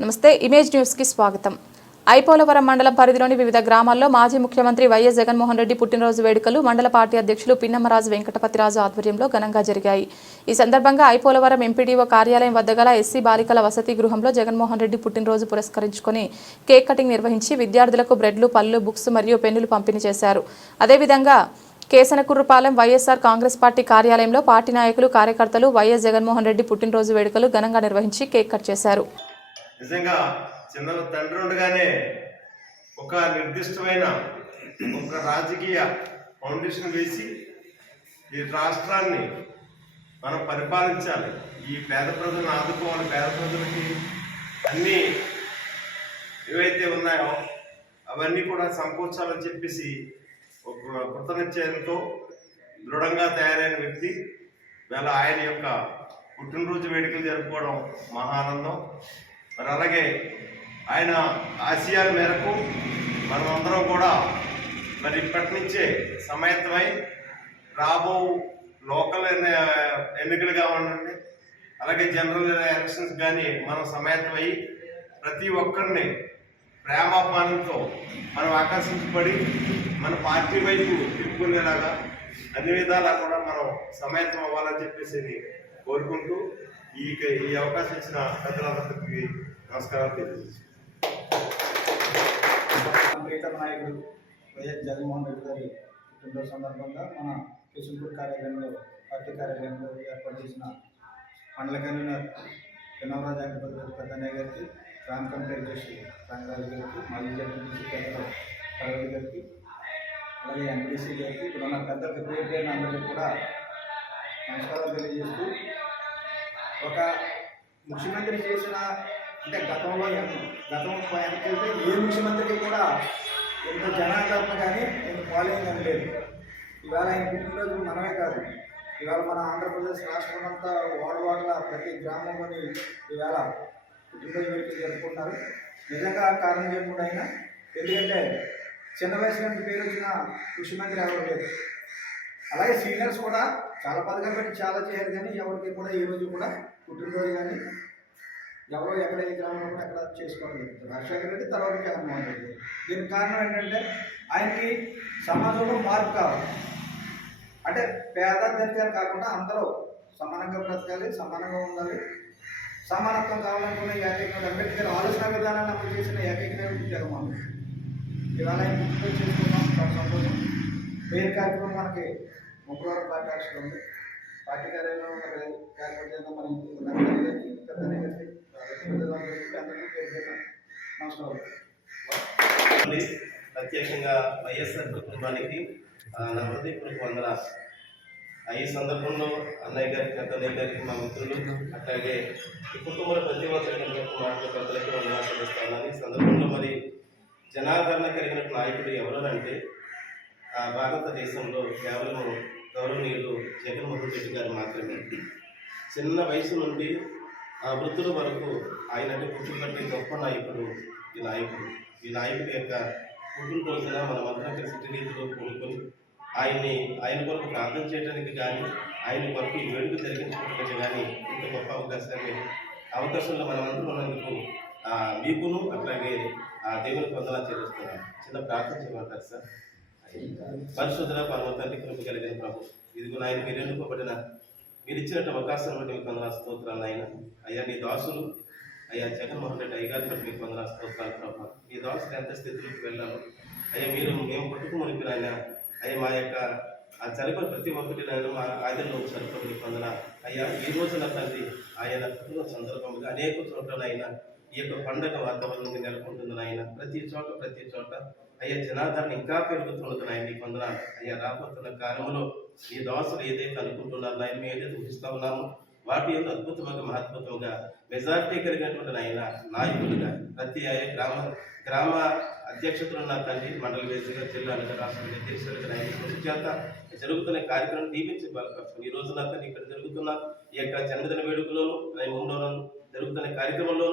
నమస్తే image news కి స్వాగతం. ఐపోలవరం మండలం పరిధిలోని వివిధ గ్రామాల్లో మాజీ ముఖ్యమంత్రి వైఎస్ జగన్మోహన్ రెడ్డి పుట్టినరోజు వేడుకలు మండల పార్టీ అధ్యక్షులు పిన్నమరాజు వెంకటపతిరాజు ఆధ్వర్యంలో ఘనంగా జరిగాయి. ఈ సందర్భంగా ఐపోలవరం ఎంపీడీఓ కార్యాలయం వద్ద గల ఎస్సీ బాలికల వసతి గృహంలో జగన్మోహన్ రెడ్డి పుట్టినరోజు పురస్కరించుకొని కేక్ కటింగ్ నిర్వహించి విద్యార్థులకు బ్రెడ్లు, పళ్ళు, బుక్స్ మరియు పెన్నులు పంపిణీ చేశారు. అదేవిధంగా కేసనకుర్రపాలెం వైఎస్ఆర్ కాంగ్రెస్ పార్టీ కార్యాలయంలో పార్టీ నాయకులు, కార్యకర్తలు వైఎస్ జగన్మోహన్ రెడ్డి పుట్టినరోజు వేడుకలు ఘనంగా నిర్వహించి కేక్ కట్ చేశారు. నిజంగా చిన్న తండ్రి ఉండగానే ఒక నిర్దిష్టమైన ఒక రాజకీయ ఫౌండేషన్ వేసి ఈ రాష్ట్రాన్ని మనం పరిపాలించాలి, ఈ పేద ప్రజలను ఆదుకోవాలి, పేద ప్రజలకి అన్నీ ఏవైతే ఉన్నాయో అవన్నీ కూడా సమకూర్చాలని చెప్పేసి ఒక కృతనిశ్చయంతో దృఢంగా తయారైన వ్యక్తి. వేళ ఆయన యొక్క పుట్టినరోజు వేడుకలు జరుపుకోవడం మహా ఆనందం. మరి అలాగే ఆయన ఆశయాల మేరకు మనమందరం కూడా మరి ఇప్పటి నుంచే సమాయత్తమై రాబో లోకల్ ఎన్నికలు కావాలండి, అలాగే జనరల్ ఎలక్షన్స్ కానీ మనం సమాయత్తమై ప్రతి ఒక్కరిని ప్రేమాభిమానంతో మనం ఆకర్షించబడి మన పార్టీ వైపు తిప్పుకునేలాగా అన్ని విధాలా కూడా మనం సమాయత్తం అవ్వాలని చెప్పేసి కోరుకుంటూ ఈ అవకాశం ఇచ్చిన పెద్దలందరికీ నమస్కారాలు తెలియజేస్తాను. ప్రీతం నాయకుడు వైఎస్ జగన్మోహన్ రెడ్డి గారి పుట్టినరోజు సందర్భంగా మన కేశంపూర్ కార్యాలయంలో పార్టీ కార్యాలయంలో ఏర్పాటు చేసిన మండల కన్వీనర్ పిన్నమరాజు వెంకటపతిరాజు పెద్దన్నయ్య గారికి, గ్రామ కమిటీ అధ్యక్షులు రంగరాజు గారికి, మాజీ జడ్పీటీసీ పెద్దలు పరవతి గారికి, అలాగే ఎంపీసీ గారికి, ఇక్కడ ఉన్న పెద్దలకు పేరు అందరికీ కూడా నమస్కారాలు తెలియజేస్తూ, ఒక ముఖ్యమంత్రి చేసిన అంటే గతంలో వెనకెళ్తే ఏ ముఖ్యమంత్రికి కూడా ఎంత జనాదరణ కానీ ఎంత ఫాలోయింగ్ అని లేదు. ఇవాళ ఆయన పుట్టినరోజు మనమే కాదు, ఇవాళ మన ఆంధ్రప్రదేశ్ రాష్ట్రం అంతా వాడవాడల ప్రతి గ్రామంలోని ఈవేళ పుట్టినరోజు వేడుకలు జరుపుకుంటున్నారు. నిజంగా కారణం చేయకుండా అయినా, ఎందుకంటే చిన్న వయసు నుంచి పేరు వచ్చిన ముఖ్యమంత్రి ఎవరు లేదు. అలాగే సీనియర్స్ కూడా చాలా పథకాలు పెట్టి చాలా చేయాలి, కానీ ఎవరికి కూడా ఈ రోజు కూడా పుట్టినరోజు కానీ ఎవరో ఎక్కడ ఏ గ్రామంలో కూడా ఎక్కడ చేసుకోవడం రాజశేఖర రెడ్డి, తర్వాత జగన్మోహన్ రెడ్డి. దీనికి కారణం ఏంటంటే ఆయనకి సమాజంలో మార్పు కావాలి, అంటే పేద ధనికాలు కాకుండా అందరూ సమానంగా బ్రతకాలి, సమానంగా ఉండాలి, సమానత్వం కావాలనుకున్న ఏకైక అంబేద్కర్ ఆలోచన విధానాన్ని అమలు చేసిన ఏకైక జగన్మోహన్ రెడ్డి. ఇవాళ ఆయన పుట్టినరోజు చేసుకున్నాం, చాలా సంతోషం. పేరు కార్యక్రమం మనకి ముప్పవరం పార్టీ ఆఫీస్లో ఉంది. పార్టీ కార్యాలయంలో ఏర్పాటు చేద్దాం. ప్రత్యేకంగా వైఎస్ఆర్ కుటుంబానికి నా హృదయపూర్వక వందనాలు. ఈ సందర్భంలో అన్నయ్య గారికి, పెద్దన్నయ్య గారికి, మా మిత్రులు, అట్లాగే ఈ కుటుంబంలో ప్రతి ఒక్కరికి మాటలు పెద్దలకి వందనాలు తెలుస్తాను. ఈ సందర్భంలో మరి జనాదరణ కలిగిన నాయకుడు ఎవరంటే భారతదేశంలో కేవలం గౌరవనీయులు జగన్మోహన్ రెడ్డి గారు మాత్రమే. చిన్న వయసు నుండి వృద్ధుల వరకు ఆయనకి పుట్టుబట్టి గొప్ప నాయకుడు ఈ నాయకుడి యొక్క పుట్టినరోజున మనమందరం కలిసి రీతిలో కూడుకొని ఆయన కొరకు ప్రార్థన చేయడానికి కానీ, ఆయన కొరకు ఈ వేడుక జరిగించుకోవడానికి కానీ ఇంత గొప్ప అవకాశంలో మనమందరం ఉన్నందుకు మీకును అట్లాగే దేవునికి వందనాలు చెల్లిస్తున్నాను. చిన్న ప్రార్థన చేయమంటారు సార్. పరిశుద్ధుల పరమ తండ్రి, కృప కలిగిన ప్రభు, ఇదిగో నాయన మీరు ఎన్నుకోబడిన మీరు ఇచ్చినట్టు అవకాశం బట్టి మీకు వందనాలు స్తోత్రాలు. ఆయన అయ్యా నీ దాసులు అయ్యా జగన్మోహన్ రెడ్డి అయ్యగారిని బట్టి మీకు వందనాలు స్తోత్రాలు ప్రభు. నీ దాసులు ఎంత స్థితిలోకి వెళ్ళాలో అయ్యా మేము పట్టుకు మునిపిన ఆయన అయ్యా మా యొక్క చనిపోయిన ప్రతి ఒక్కటి మా ఆయుధంలో చనిపోయి మీకు వందనాలు. అయ్యా ఈ రోజున తండ్రి ఆయన కుటుంబ సందర్భంగా అనేక చోట్ల ఆయన ఈ యొక్క పండగ వాతావరణం నెలకొంటుంది ఆయన. ప్రతి చోట అయ్యా జనాదరణ ఇంకా పెరుగుతున్నది నాయన, నీకు వందనాలు. అయ్యా రాబోతున్న కాలంలో ఈ దాసులు ఏదైతే అనుకుంటున్నారు నాయన, మేము ఏదైతే ఊహిస్తూ ఉన్నామో వాటి యొక్క అద్భుతంగా మహద్భుతంగా మెజార్టీ కలిగినటువంటి నాయన నాయకులుగా ప్రతి గ్రామ అధ్యక్షతలు ఉన్న తండ్రి, మండల వేదికగా, జిల్లా రాష్ట్ర అధ్యక్షులుగా నాయన చేత జరుగుతున్న కార్యక్రమం దీవించి బలపరచుకుని ఈ రోజున ఇక్కడ జరుగుతున్న ఈ యొక్క జన్మదిన వేడుకలోను, 3వ జరుగుతున్న కార్యక్రమంలో